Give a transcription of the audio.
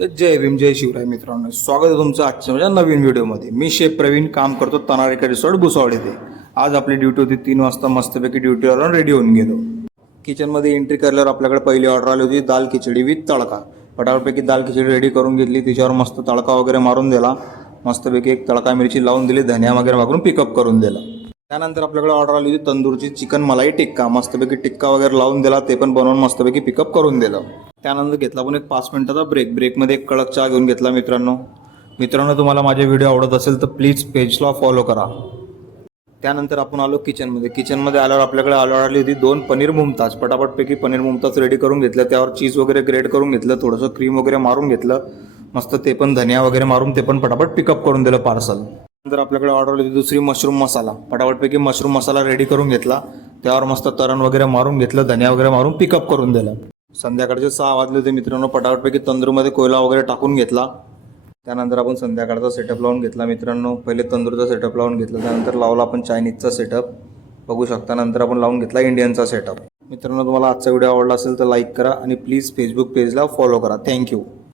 तर जय भीम जय शिवराय मित्रांनो, स्वागत आहे तुमचं आजच्या माझ्या नवीन व्हिडिओमध्ये। मी शेफ प्रवीण, काम करतो तनारिका रिसॉर्ट भुसावळ येथे। आज आपली ड्युटी होती 3 वाजता, मस्तपैकी ड्युटीवरून रेडी होऊन गेलो। किचनमध्ये एंट्री केल्यावर आपल्याकडे पहिली ऑर्डर आली होती दाल खिचडी with tadka. फटाफटपैकी dal khichdi ready करून घेतली, तिच्यावर मस्त तडका वगैरे मारून दिला। मस्तपैकी एक तडका मिरची लावून दिली, धनिया वगैरे वापरून पिकअप करून दिला। त्यानंतर आपल्याकडे ऑर्डर आली होती तंदूरची चिकन मलाई टिक्का। मस्तपैकी टिक्का वगैरे लावून दिला, ते पण बनवून मस्तपैकी पिकअप करून दिलं। त्यानंतर घेतला पण एक 5 मिनिटाचा ब्रेकमध्ये एक कडक चहा घेऊन घेतला। मित्रांनो तुम्हाला माझे व्हिडिओ आवडत असेल तर प्लीज पेजला फॉलो करा। त्यानंतर आपण आलो किचनमध्ये आल्यावर आपल्याकडे ऑर्डर आली होती 2 पनीर मुमताज। पटापटपैकी पनीर मुमताज रेडी करून घेतलं, त्यावर चीज वगैरे ग्रेट करून घेतलं, थोडंसं क्रीम वगैरे मारून घेतलं, मस्त ते पण धनिया वगैरे मारून ते पण पटापट पिकअप करून दिलं पार्सल। नंतर आपल्याकडे ऑर्डर आली होती दुसरी मशरूम मसाला। फटाफटपैकी मशरूम मसाला रेडी करून घेतला, त्यावर मस्त तरण वगैरे मारून घेतलं, धनिया वगैरे मारून पिकअप करून दिलं। संध्याकाळचे 6 वाजले होते मित्रांनो। फटाफटपैकी तंदूरमध्ये कोयला वगैरे टाकून घेतला। त्यानंतर आपण संध्याकाळचा सेटअप लावून घेतला मित्रांनो। पहिले तंदूरचा सेटअप लावून घेतला, त्यानंतर लावला आपण चायनीजचा सेटअप, बघू शकता। नंतर आपण लावून घेतला इंडियनचा सेटअप। मित्रांनो तुम्हाला आजचा व्हिडिओ आवडला असेल तर लाईक करा आणि प्लीज फेसबुक पेजला फॉलो करा। थँक्यू।